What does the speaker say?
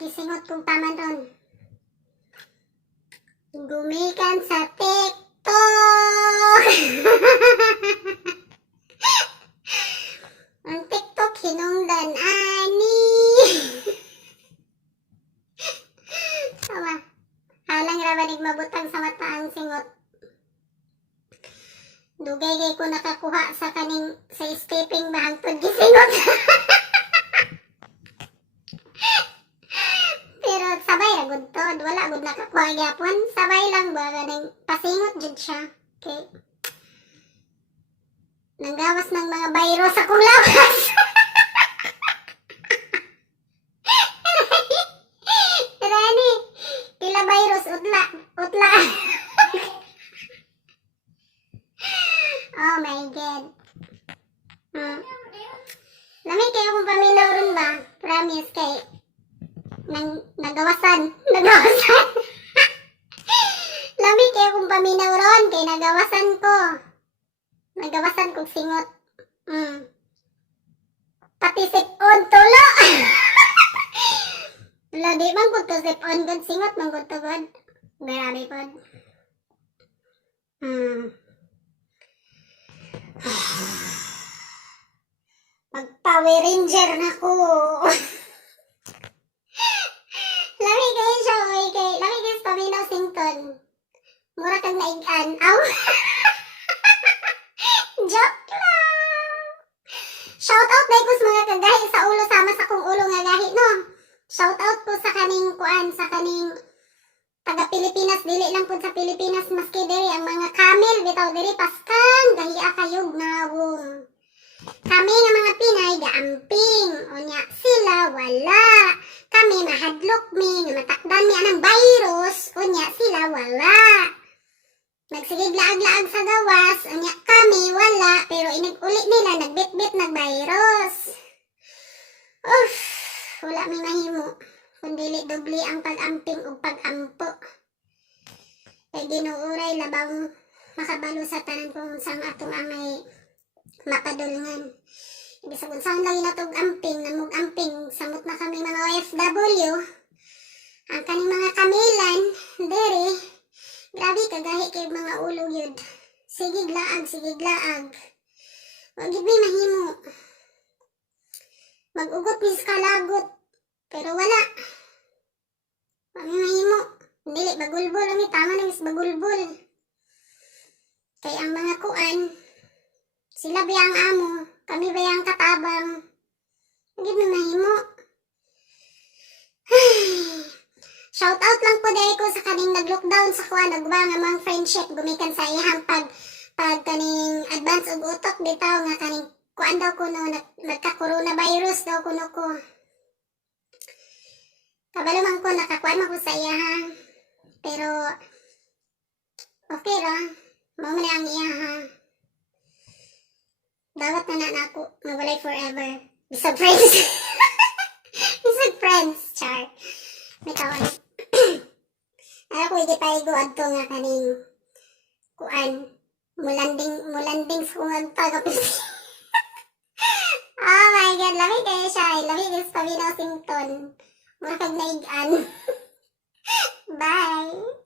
gisingot kong taman ron. Gumikan sa TikTok. Ang TikTok hinungdan ani. Tawa. Halang rabanig mabutang sa mata ang singot. Dugay kay ko nakakuha sa kaning sa stepping bahangtod gisingot. Pero sabay ra gud to, wala gud nakakuha gyapon. Sabay lang ba ganing pasingot jud siya. Okay. Nanggawas ng mga virus sa kong lawas. Rani, tila virus utla. Oh my God. Lamig kayo kung paminaw ron ba? Promise kay nagawasan. Lamig kayo kung paminaw ron kay nagawasan ko. Nagawasan kong singot. Pati sip-on tulo. Wala di man kung to sip-on good singot man kung to good. Grabe po. Mag-Power Ranger na ko. Lamig kayo siya, okay. Lamig kayo sa paminaw sington. Mura kang naigan. Aw! Joke lang! Shoutout na ko sa mga kagahi sa ulo sama sa kong ulo nga gahi, no? Shoutout po sa kaning kuan, sa kaning taga-Pilipinas, dili lang po sa Pilipinas, maski diri ang mga camel, bitaw diri paskang, gahiya kayog nawong. Kami nga mga Pinay, gaamping, unya sila wala. Kami mahadlok mi, nga matakdan mi anang virus, unya sila wala. Nagsigig laag-laag sa gawas, unya kami wala, pero inag-uli nila, nagbit-bit nag-virus. Uff, wala may mahimo. Kundili dubli ang pag-amping o pag-ampo. Kay ginuuray labang makabalo sa tanan kung sang atong angay mapadulngan. Ibig sabihin saan lang inatog amping, namog-amping, samot na kami mga OFW. Ang kaning mga kamilan, dere, grabe kagahi kay mga ulo yun. Sigig laag. Wag gid may mahimo. Mag-ugot mis kalagot, pero wala. Wag may mahimo. Dili, bagulbol ang tama na mis bagulbol. Kay ang mga kuan, sila bayang amo, kami bayang katabang. Hindi mo mahimo. Shout out lang po dahil ko sa kaning nag-lockdown sa kuha, nagbang amang friendship, gumikan sa ihang pag kaning advance og utok bitaw nga kaning kuan daw kuno, nagka-coronavirus daw kuno ko. Kabalo man ko, nakakuan man ko sa iyaha. Pero, okay ra, mao man ang iyaha. Dawat na ako, mawalay forever. Bisag friends. Bisag friends, char. May kawan. Ako hindi pa iguad to nga kaning kuan. Mulanding sa kung tagapis. Oh my God, lamig kayo siya. Lamig kayo sa paminaw sington. Mura kag naigan. Bye!